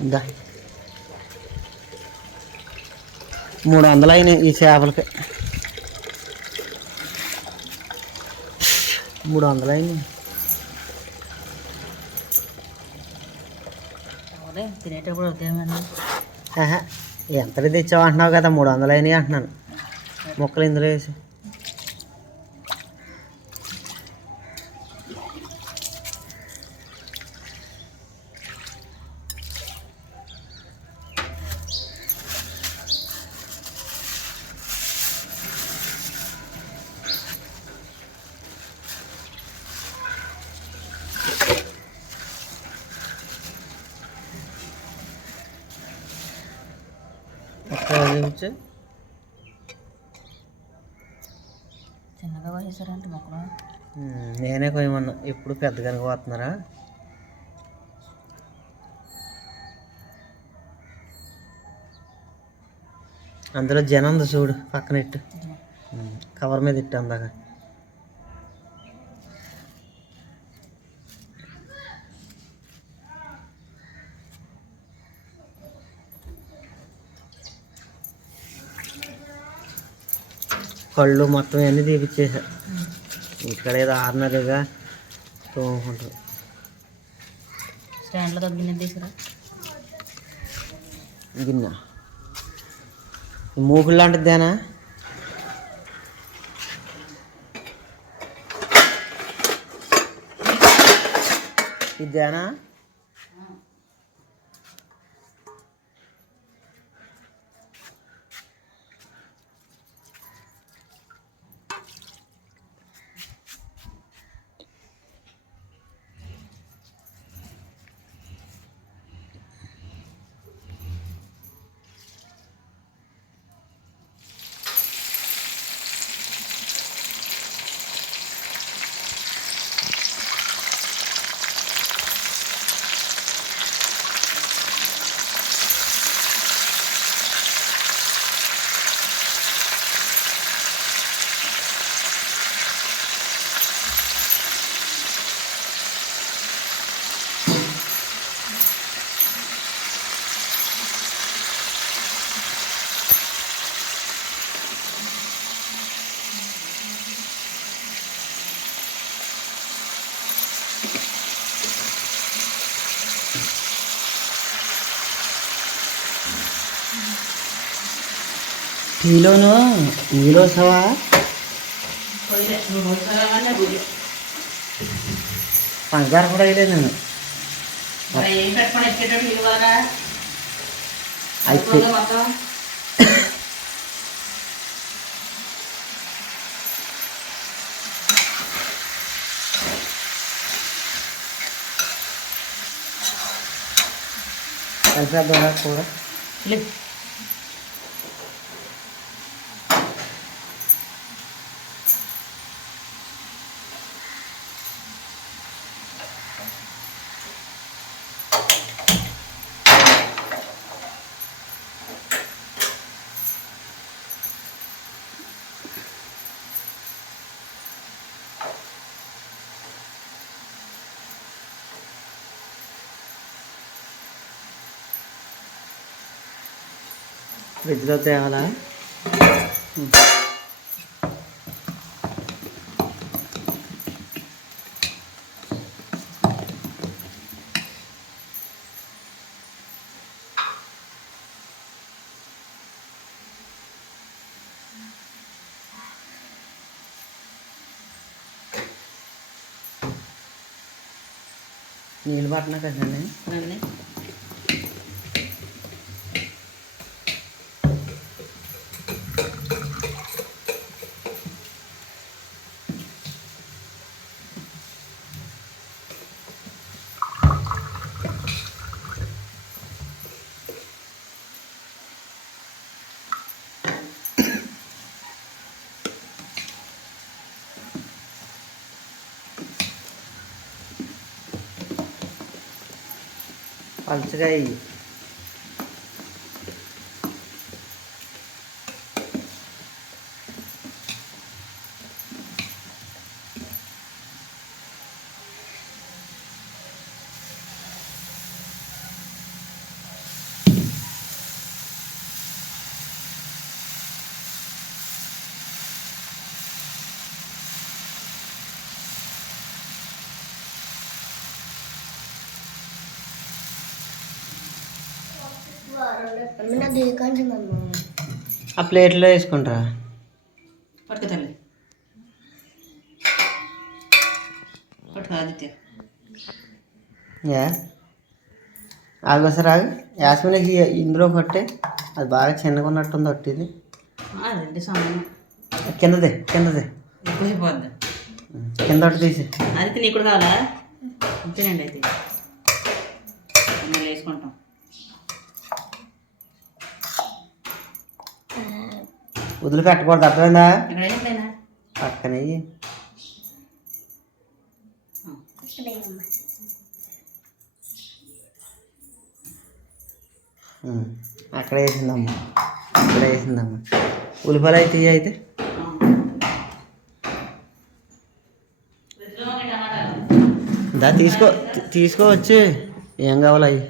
ఇంకా మూడు వందలు అయినాయి ఈ చేపలకి మూడు వందలు అయినాయి తినేటప్పుడు ఎంతటి తెచ్చావు అంటున్నావు కదా మూడు వందలు అయినాయి అంటున్నాను. ముక్కలు ఇందులో వేసి. చిన్నగా మొక్కలు. నేనే కొయ్యమన్నా. ఎప్పుడు పెద్దగానే పోతున్నారా అందులో జనం ఉంది చూడు పక్కన ఇట్టు. కవర్ మీద ఇట్టు అందాక. కళ్ళు మొత్తం అన్నీ తీపిచ్చేసా. ఇక్కడ ఏదో ఆర్నరీగా తోముకుంటారు స్టాండ్లో తగ్గిన తీసుకురా గిన్నె. ఈ మూకుడు లాంటిదేనా? ఇదేనా? టీలోను నీలో సవా? పంచదార కూడా వేయలేదు నేను. అయితే మొత్తం? కలిపేద్దాం ఫ్రిడ్జ్లో తేవాలా నీళ్ళు పట్టినా కదండి 反这个。ఆ ప్లేట్లో వేసుకుంటారా పట్టుకు తల్లి. పట్టుకు ఆదిత్య. ఆగు యాస్మిన్కి ఇందులో కొట్టే. అది బాగా చిన్నగా ఉన్నట్టుంది ఒట్టిది. అదండి సమయం కిందదే కిందదే. ఎక్కువైపోద్ది. కింద ఒకటి తీసి. ఆదిత్య నీకు కూడా కావాలా? అంతేనండి అయితే. వేసుకుంటాం. వదిలి పెట్టకూడదు అర్థమైందా పక్కనే అక్కడ వేసిందమ్మ ఇక్కడ వేసిందమ్మ. ఉల్లిపాయలు అయితే ఇయ్యి అయితే. దా తీసుకో తీసుకోవచ్చు ఏం కావాలి అవి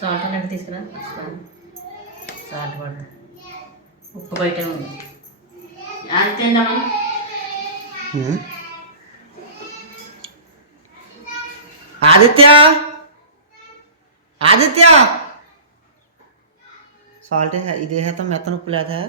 సాల్ట్ అన్నట్టు తీసుకురా. సాల్ట్ పడదు ఉప్పు బయట ఉంది. ఆదిత్య ఏందమ్మా ఉమ్. ఆదిత్య? ఆదిత్య? సాల్ట్ ఇది వేసేస్తాం మెత్తన ఉప్పు లేదా.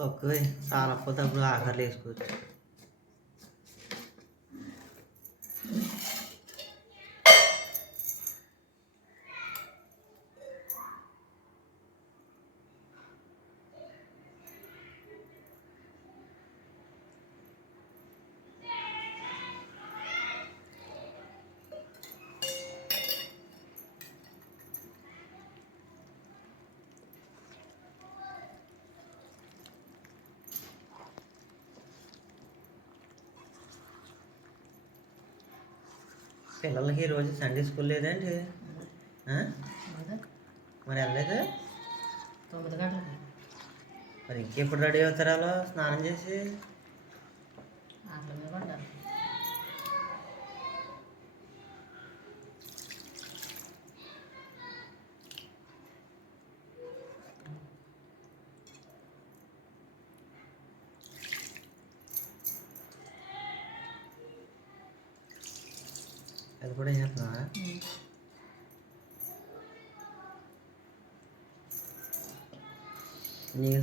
తక్కువే. చాలా పోతే అప్పుడు ఆఖర్లు వేసుకోవచ్చు. పిల్లలకి ఈరోజు సండే స్కూల్ లేదండి? మరి వెళ్ళలేదు? తొమ్మిది గంటలకు. మరి ఇంకెప్పుడు రెడీ అవుతారు స్నానం చేసి? ఆటల మీద పడ్డారు కూడా చేస్తున్నావా నీకు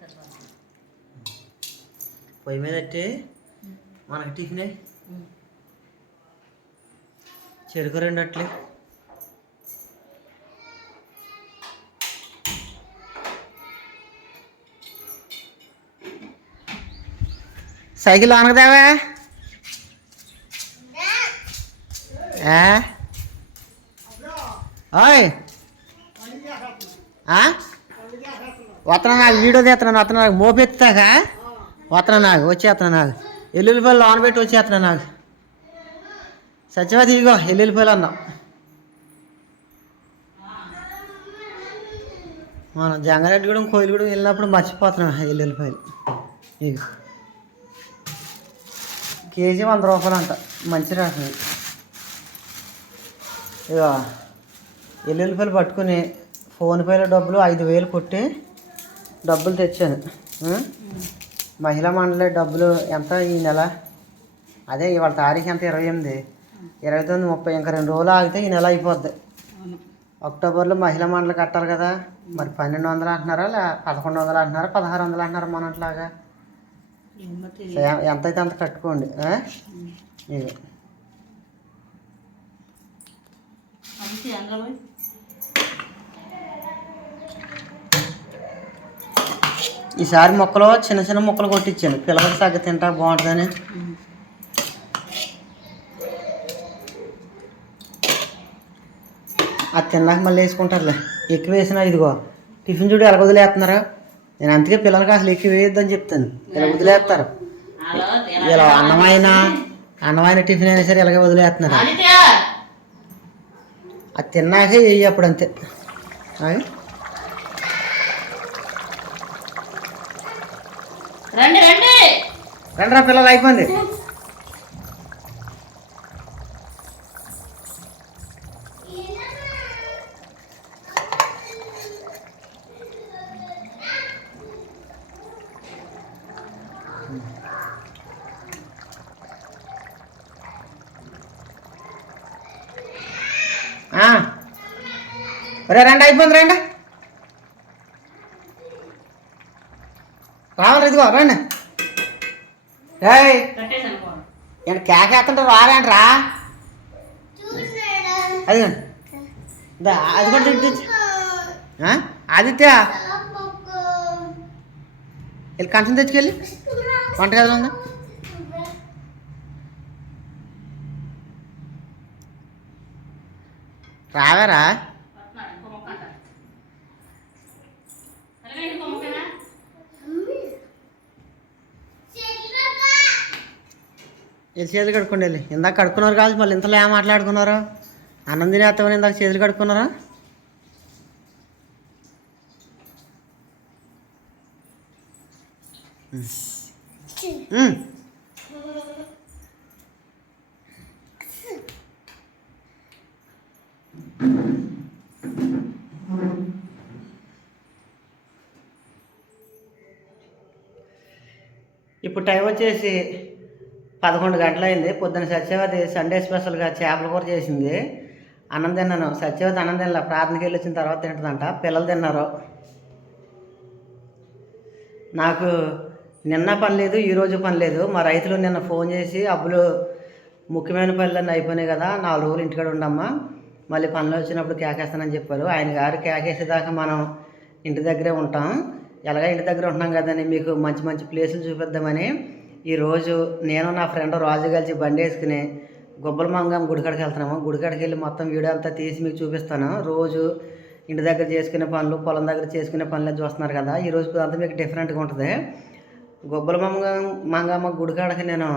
సరిపోతుంది? పొయ్యి మీద పెట్టి మనకి టిఫిన్. చెరుకు రెండు అట్లే. సైకిల్ అనకదావా ఏ? ఆ? వస్తున్నా నాకు వీడియో తీస్తున్నాను వస్తున్నా నాకు మోపెత్తాక వస్తున్నా నాకు వచ్చేస్తున్నా నాకు. ఎల్లుల్లిపాయలు లోన పెట్టి వచ్చేస్తున్నా నాకు. సత్యవతి ఇగో ఎల్లుల్లిపల్లి అన్నాం. మనం జంగారెడ్డిగూడెం కోయిలగూడెం వెళ్ళినప్పుడు మర్చిపోతున్నాం ఎల్లుల్లిపాయలు ఇగో కేజీ వంద రూపాయలు అంట మంచి రకం ఇగో ఎల్లుల్లిపాయలు పట్టుకుని ఫోన్పేలో డబ్బులు ఐదు వేలు కొట్టి డబ్బులు తెచ్చాను? మహిళా మండలి డబ్బులు ఎంత ఈ నెల? అదే ఇవాళ తారీఖు ఎంత? ఇరవై ఎనిమిది. ఇరవై తొమ్మిది ముప్పై. ఇంకా రెండు రోజులు ఆగితే ఈ నెల అయిపోద్ది. అక్టోబర్లో మహిళా మండలి కట్టాలి కదా. మరి పన్నెండు వందలు అంటున్నారా? లే పదకొండు వందలు అంటున్నారా? పదహారు వందలు అంటున్నారా మొన్నట్లాగా ఏమో తెలియదు. సో ఎ- ఎంత అయితే అంత కట్టుకోండి? ఇది అందులో. ఈసారి మొక్కలు చిన్న చిన్న మొక్కలు కొట్టించాను. పిల్లలకి తగ్గ తింటా బాగుంటుందని. అది తిన్నాక మళ్ళీ వేసుకుంటారులే. ఎక్కువ వేసినా ఇదిగో టిఫిన్ చూడు ఎలా వదిలేస్తున్నారు. నేను అందుకే పిల్లలకి అసలు ఎక్కువ వేయొద్దని చెప్తాను. ఇలా వదిలేస్తారు? ఇలా అన్నమైన అన్నమైన టిఫిన్ అయినా సరే ఇలాగే వదిలేస్తున్నారు. అది తిన్నాకే వేయి అప్పుడు అంతే రండి రండి. రండి రా పిల్లలు అయిపోయింది. ఒరే రండి అయిపోయింది రండి. రావాలి ఇదిగో రండి. నేను కేక ఎత్తుంటే రారేంట్రా అది దా, అది కూడా? ఆదిత్య. వెళ్ళి కంచం తెచ్చుకెళ్ళి. వంటగదిలో ఉందా రావారా వస్తున్నాడు, ఇంకో మొక్క అంట. అలాగే ఇంకో మొక్కనా? వెళ్ళి చేతులు కడుక్కోండి వెళ్ళి. ఇందాక కడుక్కున్నారు కాదు మళ్ళీ ఇంతలో ఏం మాట్లాడుకున్నారు? అన్నం తినేస్తామని ఇందాక చేతులు కడుక్కున్నారా? Mm. ఇప్పుడు టైం వచ్చేసి పదకొండు గంటలైంది. పొద్దున్న సత్యవతి సండే స్పెషల్గా చేపల కూర చేసింది. అన్నం తిన్నాను. సత్యవతి అన్నం తినలే. ప్రార్థనకి వెళ్ళి వచ్చిన తర్వాత తింటుందంట. పిల్లలు తిన్నారు. నాకు నిన్న పని లేదు ఈరోజు పని లేదు. మా రైతులు నిన్న ఫోన్ చేసి అబ్బులు ముఖ్యమైన పనులన్నీ అయిపోయినాయి కదా నాలుగు రోజులు ఇంటికాడ ఉండమ్మా. మళ్ళీ పనులు వచ్చినప్పుడు కేకేస్తానని చెప్పారు. ఆయన గారు కేకేసేదాకా మనం ఇంటి దగ్గరే ఉంటాం. ఎలాగ ఇంటి దగ్గర ఉంటున్నాం కదని మీకు మంచి మంచి ప్లేసులు చూపిద్దామని ఈరోజు నేను నా ఫ్రెండ్ రాజు కలిసి బండి వేసుకుని గొబ్బల మంగం గుడికాడికి వెళ్తున్నాము. గుడికాడికి వెళ్ళి మొత్తం వీడియో అంతా తీసి మీకు చూపిస్తాను. రోజు ఇంటి దగ్గర చేసుకునే పనులు పొలం దగ్గర చేసుకునే పనులు చూస్తున్నారు కదా. ఈ రోజు అంతా మీకు డిఫరెంట్గా ఉంటుంది. గొబ్బల మంగ మంగమ్మ గుడికాడకి నేను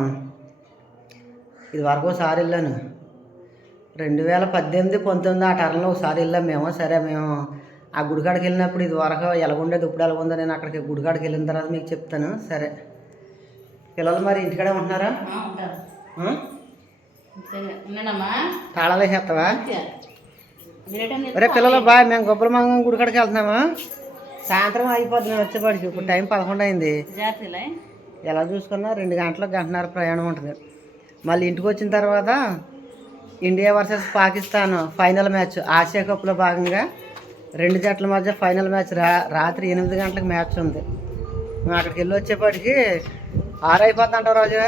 ఇది వరకు ఒకసారి వెళ్ళాను. రెండు వేల పద్దెనిమిది పంతొమ్మిది ఆ టర్న్లో ఒకసారి వెళ్ళాం మేము. సరే మేము ఆ గుడికాడకి వెళ్ళినప్పుడు ఇది వరకు ఎలాగుండేది ఇప్పుడు ఎలాగుందో నేను అక్కడికి గుడికాడకి వెళ్ళిన తర్వాత మీకు చెప్తాను. సరే. పిల్లలు మరి ఇంటికాడే ఉంటున్నారా? తాళాలు వేసేస్తావా? ఒరే పిల్లలు బాయ్ మేము గొప్పల మంగం గుడికాడికి వెళ్తున్నాము? సాయంత్రం అయిపోద్ది మేము వచ్చేపాటికి ఇప్పుడు టైం పదకొండు అయింది. ఎలా చూసుకున్నా రెండు గంటలకు గంటన్నర ప్రయాణం ఉంటుంది. మళ్ళీ ఇంటికి వచ్చిన తర్వాత India versus Pakistan final match Asia కప్లో భాగంగా రెండు జట్ల మధ్య ఫైనల్ మ్యాచ్ రా రాత్రి ఎనిమిది గంటలకు మ్యాచ్ ఉంది. మేము అక్కడికి వెళ్ళి వచ్చేపాటికి ఆరైపోతుందంటావు రాజు?